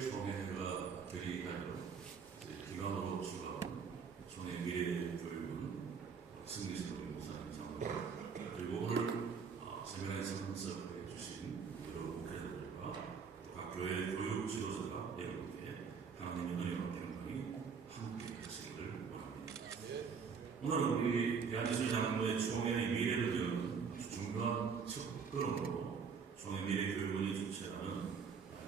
총회가 되기까지 기관으로 출발한 총회 미래 교육은 승리스도 목사님 장로 그리고 오늘 어, 세미나에 참석해 주신 여러 목회자들과 또각 교회 교육 지도자가 여러분께 하나님의 은혜와 평강이 함께 하시기를 바랍니다. 오늘은 우리 대한예술 장로의 총회의 미래를 여는 중요한 첫 걸음으로 총회 미래 교육원이 주최하는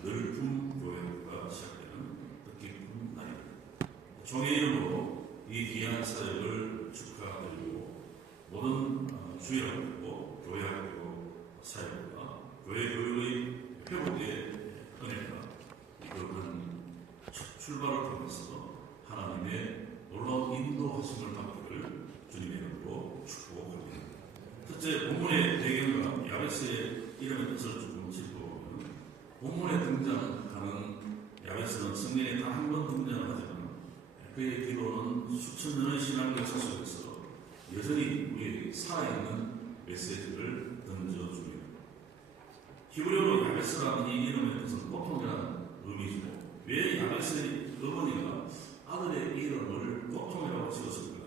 넓은 교회가 시작되는 뜻깊은 날입니다. 총회 이름으로 이 귀한 사역을 축하드리고 모든 어, 주일학교, 교회학교 사역과 교회 교육의 회복의 은혜가 이끄는 첫 출발을 통해서 하나님의 놀라운 인도하심을 받기를 주님의 이름으로 축복합니다. 첫째 본문의 배경과 야베스의 이름의 뜻을 조금 짚어보면 본문에 등장하는 야베스는 성경에 단 한 번 등장을 하지만 그의 기도는 수천 년의 신앙 역사 속에서 여전히 우리에게 살아있는 메시지를 던져줍니다. 히브리어로 야베스라는 이 이름의 뜻은 보통이라는 의미죠. 왜 야베스의 어머니가 아들의 이름을 보통이라고 지었을까?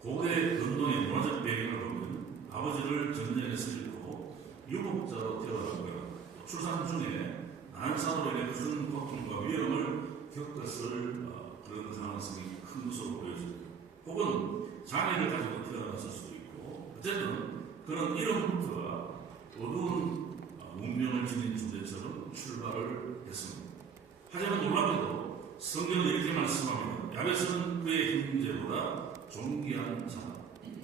고대 근동의 문화적 배경을 보면 아버지를 전쟁에서 잃고 유목자로 태어나고요. 출산 중에 난산으로 인해 큰 고통과 위험을 어, 그런 가능성이 큰 것으로 보여집니다. 혹은 장애를 가지고 태어났을 수도 있고 어쨌든 그런 이름부터가 어두운 어, 운명을 지닌 존재처럼 출발을 했습니다. 하지만 놀랍게도 성경은 이렇게 말씀합니다. 야베스는 그의 형제보다 존귀한 사람.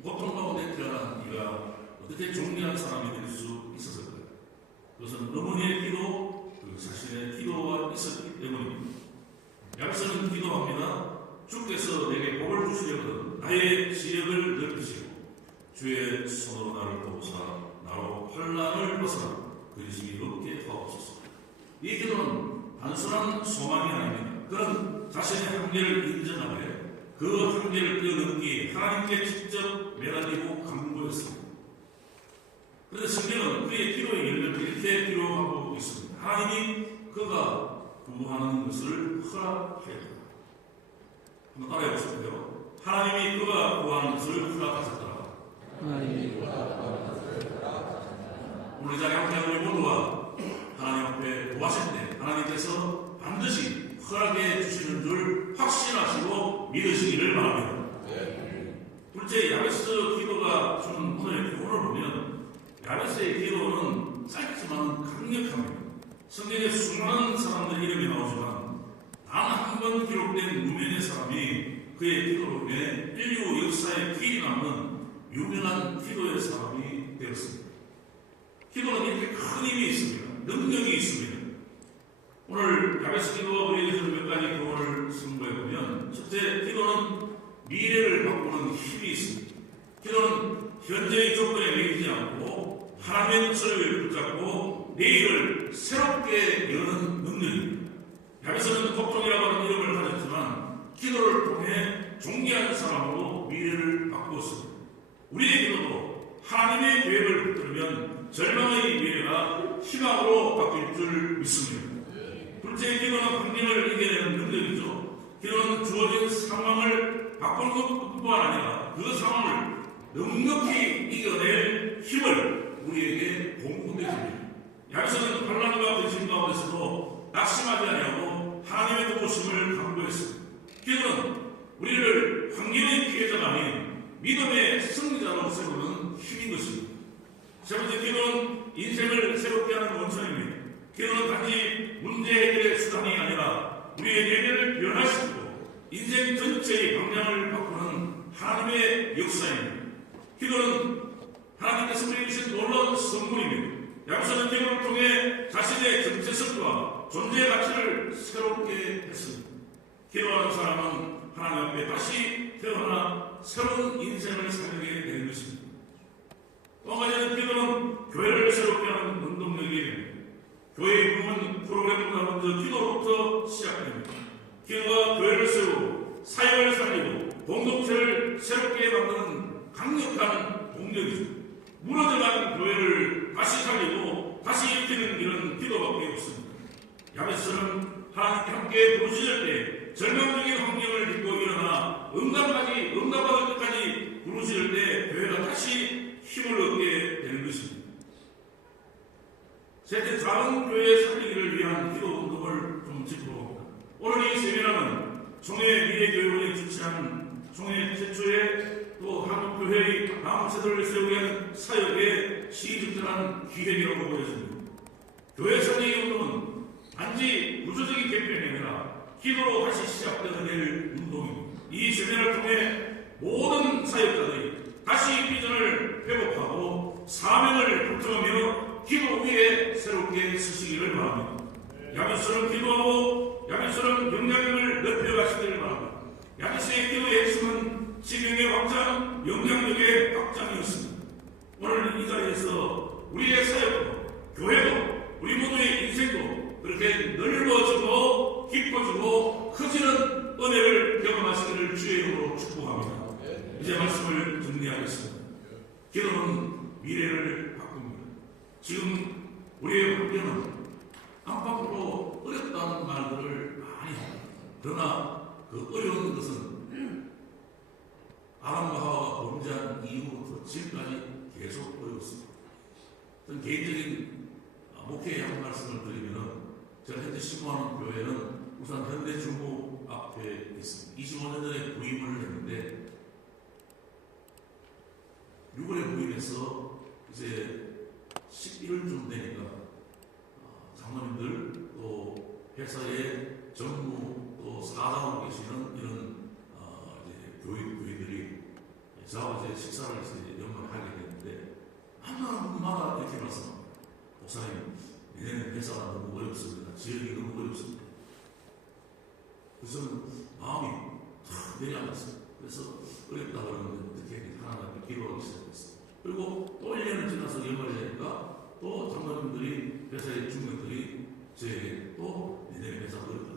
보통 가운데 태어난 이가 어떻게 존귀한 사람이 될 수 있었을까요? 그것은 어머니의 기도, 그 자신의 기도가 있었기 때문입니다. 야베스는 기도합니다. 주께서 내게 복을 주시려거든 나의 지역을 넓히시고 주의 손으로 나를 도우사 나로 환란을 벗어나 근심이 없게 하옵소서. 이 기도는 단순한 소망이 아닙니다. 그런 자신의 한계를 인정하되 그 한계를 뛰어넘기 하나님께 직접 매달리고 강구했습니다. 그런데 성경은 그의 기도의 열매를 이렇게 기록하고 있습니다. 하나님이 그가 구하는 것을 허락하였다. 한번 따라해 보실까요? 하나님이 그가 구하는 것을 허락하셨다. 오늘 이 자리에 함께하는 우리 모두가 하나님 앞에 구하실 때 하나님께서 반드시 허락해 주시는 줄 확신하시고 믿으시기를 바랍니다. 둘째, 야베스 기도가 주는 오늘의 교훈을 보면 야베스의 기도는 짧지만 강력합니다. 성경에 수많은 사람들 이름이 나오지만 단 한 번 기록된 무명의 사람이 그의 기도로 인해 인류 역사에 길이 남는 유명한 기도의 사람이 되었습니다. 기도는 이렇게 큰 힘이 있습니다. 능력이 있습니다. 오늘 야베스 기도가 우리에게 주는 몇 가지 교훈을 승부해 보면 첫째, 기도는 미래를 바꾸는 힘이 있습니다. 기도는 현재의 조건에 매이지 않고 하나님의 뜻을 붙잡고 내일을 새롭게 여는 능력입니다. 야베스는 복종이라고 하는 이름을 가졌지만 기도를 통해 존귀한 사람으로 미래를 바꾸었습니다. 우리의 기도도 하나님의 계획을 붙들면 절망의 미래가 희망으로 바뀔 줄 믿습니다. 둘째, 기도는 환경을 이겨내는 능력이죠. 기도는 주어진 상황을 바꾸는 것뿐만 아니라 그 상황을 넉넉히 이겨낼 힘을 우리에게 공급해 줍니다. 야베스는 반란과 근심 가운데서도 낙심하지 아니하고 하나님의 도우심을 강구했습니다. 기도는 우리를 환경의 피해자가 아닌 믿음의 승리자로 세우는 힘인 것입니다. 세 번째, 기도는 인생을 새롭게 하는 원천입니다. 기도는 단지 문제 해결의 수단이 아니라 우리의 내면을 변화시키고 인생 전체의 방향을 바꾸는 하나님의 역사입니다. 기도는 하나님께서 우리에게 놀라운 선물입니다. 야구사는 기도를 통해 자신의 정체성과 존재 가치를 새롭게 했습니다. 기도하는 사람은 하나님 앞에 다시 태어나 새로운 인생을 살게 되는 것입니다. 또 한 가지는 기도는 교회를 새롭게 하는 운동력이에요. 교회의 부흥은 프로 먼저 기도로부터 시작됩니다. 기도가 교회를 세우고 사역을 살리고 공동체를 새롭게 만드는 강력한 동력이죠. 무너져간 교회를 다시 살리고 다시 일으키는 일은 기도밖에 없습니다. 야베스는 하나님께 함께 부르짖을 때 절망적인 환경을 딛고 일어나 응답까지 응답받을 때까지 부르짖을 때 교회가 다시 힘을 얻게 되는 것입니다. 셋째, 작은 교회 살리기를 위한 기도 운동을 좀 짚어봅니다. 오늘 이 세미나는 총회 미래 교육원이 주최한 총회 최초의 또 한국교회의 다음 세대를 세우기 위한 사역의 시적절한 기획이라고 보여집니다. 교회 살리기 운동은 단지 구조적인 개편이 아니라 기도로 다시 시작되어야 될 운동입니다. 이 세미나를 통해 모든 사역자들이 다시 비전을 회복하고 사명을 결정하며 기도 위에 새롭게 서시기를 바랍니다. 야비스러운 기도하고 야비스러운 영향력을 넓혀 가시기를 바랍니다. 야비스의 기도의 핵심은 지명의 확장, 영향력의 확장이었습니다. 오늘 이 자리에서 우리의 사역도, 교회도, 우리 모두의 인생도 그렇게 넓어지고 깊어지고 커지는 은혜를 경험하시기를 주의 이름으로 축복합니다. 이제 말씀을 정리하겠습니다. 기도는 미래를 바꿉니다. 지금 우리의 환경은 안팎으로 어렵다는 말들을 많이 합니다. 그러나 그 어려운 것은 아람과 하와가 범죄한 이후부터 지금까지 계속 어렵습니다. 저는 개인적인 아, 목회의 한 말씀을 드리면 제가 현재 신고하는 교회는 우선 현대중고 앞에 있습니다. 25년 전에 부임을 했는데 6월에 부임해서 이제 11월쯤 되니까 어, 장로님들 또 회사의 전무 또 사장으로 계시는 이런 어, 이제 교육 교회들이 저하고 이제 식사를 이제 연말에 하게 됐는데 만나는 분마다 이렇게 말씀합니다. 목사님 내년에 회사가 너무 어렵습니다. 지역이 너무 어렵습니다. 그래서 마음이 탁 내려앉았어요. 그래서 어렵다 그러는데 어떻게 하나님께 기도하기 시작했어요. 그리고 또 1년을 지나서 연말이 되니까 또 장로님들이 회사의 중견들이 저에게 또 내년에 회사가 어렵다.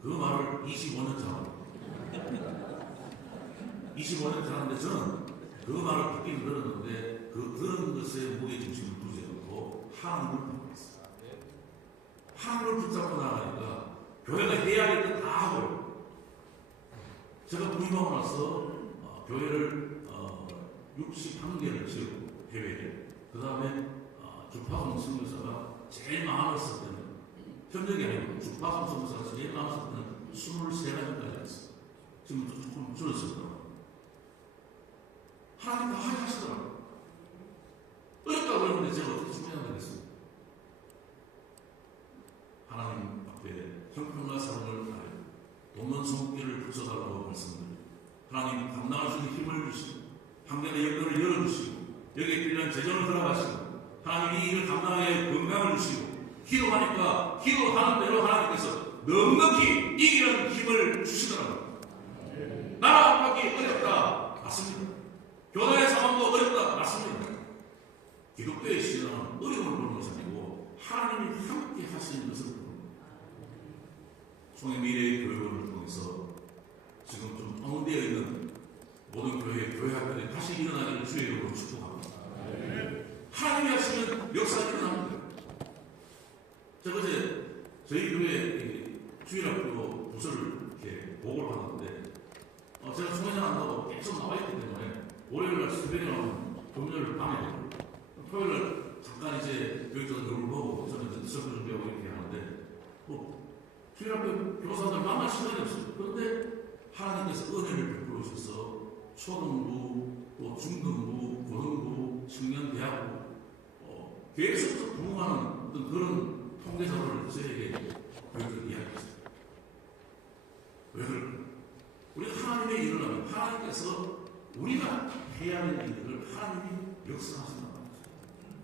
그 말을 25년 전에 25년 전인데 저는 그 말을 듣긴 들었는데 그 들은 것에 무게중심을 두지 않고 하나님을 붙잡고 있어요. 하나님을 붙잡고 나가니까 교회가 해야 될것다 하고요. 제가 부임하고 나서 어, 교회를 어, 61개를 지었고 해외에 그 다음에 어, 주파성 선교사가 제일 많았을 때 는 현역이 아니고 제일 많았을 때는 23가지까지 했어요. 지금 조금 줄었습니다. 하나님 다 하시더라고요. 어렵다고 그러는데 제가 어떻게 준비해야 되겠습니까? 하나님 앞에 형편과 사랑을 다해 돕는 손길을 붙여달라고 말씀드립니다. 하나님 감당할 수 있는 힘을 주시고 환경의 여건을 열어주시고 여기에 필요한 재정을 들어가시고 하나님이 이를 감당하게 건강을 주시고 기도하니까 기도하는 대로 하나님께서 넉넉히 이기는 힘을 주시더라고요. 나라 안팎이 어렵다. 맞습니다. 교단의 상황도 어렵다. 맞습니다. 기독교의 신앙은 어려움을 보는 것이 아니고 하나님이 함께 하시는 것을 보는 겁니다. 총회 미래의 교육을 통해서 지금 좀 엉되어 있는 모든 교회, 교회 학교들이 다시 일어나기를 주의 이름으로 축복합니다. 하나님이 하시면 역사가 일어납니다. 저희 교회 주일학교 부서를 이렇게 보고를 하는데 어, 제가 총회장 한다고 계속 나와 있기 때문에 월요일날 새벽에 나오면 금요일 밤에 토요일날 잠깐 이제 교육자들 얼굴 보고 저는 이제 수업 준비하고 이렇게 하는데 뭐 주일학교 교사들 만날 시간이 없어요. 그런데 하나님께서 은혜를 베풀어 주셔서 초등부, 또 중등부, 고등부, 청년 대학부 어, 계속 부흥하는 어떤 그런 통계 자료를 저에게 교육을 이야기했어요. 왜 그럴까? 우리가 하나님의 일을 하면 하나님께서 우리가 해야 할 일들을 하나님이 역사하신단 말이죠.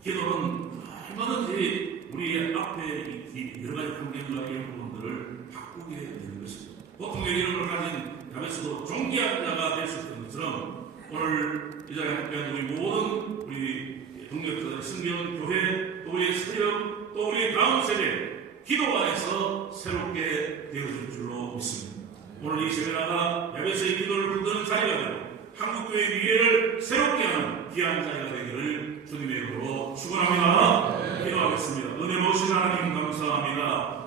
기도는 얼마든지 우리 앞에 이 여러 가지 환경과 이런 부분들을 바꾸게 되는 것입니다. 보통의 이름을 가진 야베스도 존귀한 자가 될 수 있는 것처럼 오늘 이 자리에 함께한 우리 모든 우리 동력들, 승경, 교회, 또 우리의 세력, 또 우리 다음 세대 기도 안에서 새롭게 되어질 줄로 믿습니다. 오늘 이 세미나가 야베스의 기도를 붙드는 자리가 되고 한국교회의 미래를 새롭게 하는 귀한 자리가 되기를 주님의 이름으로 축원합니다. 기도하겠습니다. 은혜 모신 하나님 감사합니다.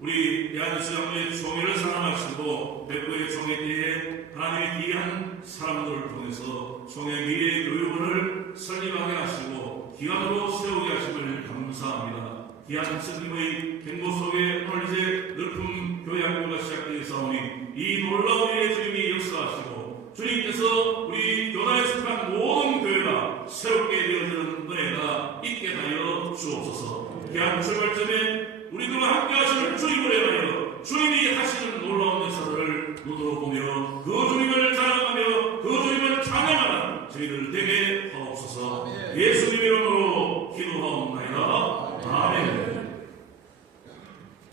우리 대한민국 장로의 종회를 사랑하시고 백부의 종회 때에 하나님의 귀한 사람들을 통해서 종회 미래 교육원을 설립하게 하시고 기관으로 세우게 하심을 감사합니다. 기아자치구의 행보 속에 오늘 이제 넓은 교회 학교가 시작되었사오니 이 놀라운 일에 주님이 역사하시고 주님께서 우리 교단에 속한 모든 교회가 새롭게 되어지는 은혜가 있게 하여 주옵소서. 기한 출발점에 우리들과 함께하시는 주님을 행하여 주님이 하시는 놀라운 역사들을 누도보며 그 주님을 자랑하며 그 주님을 찬양하는 저희들 되게 하옵소서. 예수님의 이름으로 기도하옵나이다. Amen.